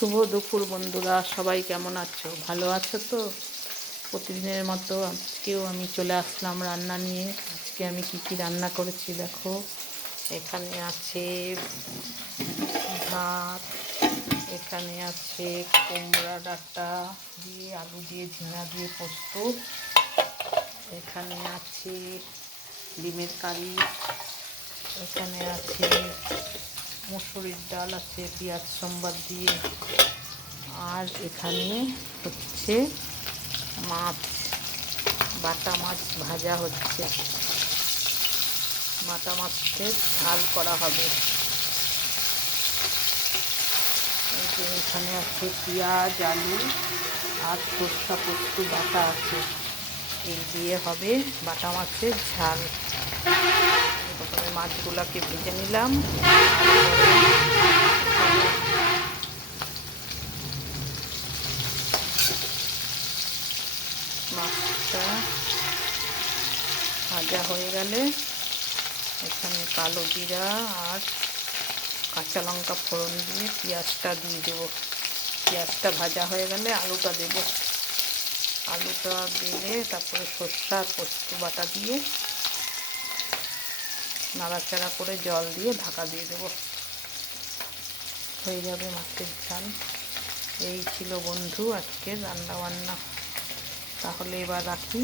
শুভ দুপুর বন্ধুরা, সবাই কেমন আছো? ভালো আছো তো? প্রতিদিনের মতো আজকেও আমি চলে আসলাম রান্না নিয়ে। আজকে আমি কি রান্না করেছি দেখো। এখানে আছে ভাত, এখানে আছে কুমড়া ডাঁটা দিয়ে আলু দিয়ে ঝিঙা দিয়ে পোস্ত, এখানে আছে ডিমের কারি, এখানে আছে মুসুরির ডাল আছে পেঁয়াজ সম্বার দিয়ে, আর এখানে হচ্ছে মাছ, বাটা মাছ ভাজা হচ্ছে। বাটা মাছের ঝাল করা হবে। এই যে এখানে আছে পেঁয়াজ, আলু আর সরষা পোস্ত বাটা আছে, এই দিয়ে হবে বাটা মাছের ঝাল। প্রথমে মাছগুলোকে ভেজে নিলাম, মাছটা ভাজা হয়ে গেলে এখানে কালো জিরা আর কাঁচা লঙ্কা ফোড়ন দিয়ে পেঁয়াজটা দিয়ে দেবো। পেঁয়াজটা ভাজা হয়ে গেলে আলুটা দেব। আলুটা দিলে তারপরে সর্ষে আর পোস্ত বাটা দিয়ে নাড়াচাড়া করে জল দিয়ে ঢাকা দিয়ে দেবো, হয়ে যাবে মাছের ঝাল। এই ছিল বন্ধু আজকের রান্না বান্না। তাহলে এবার রাখি।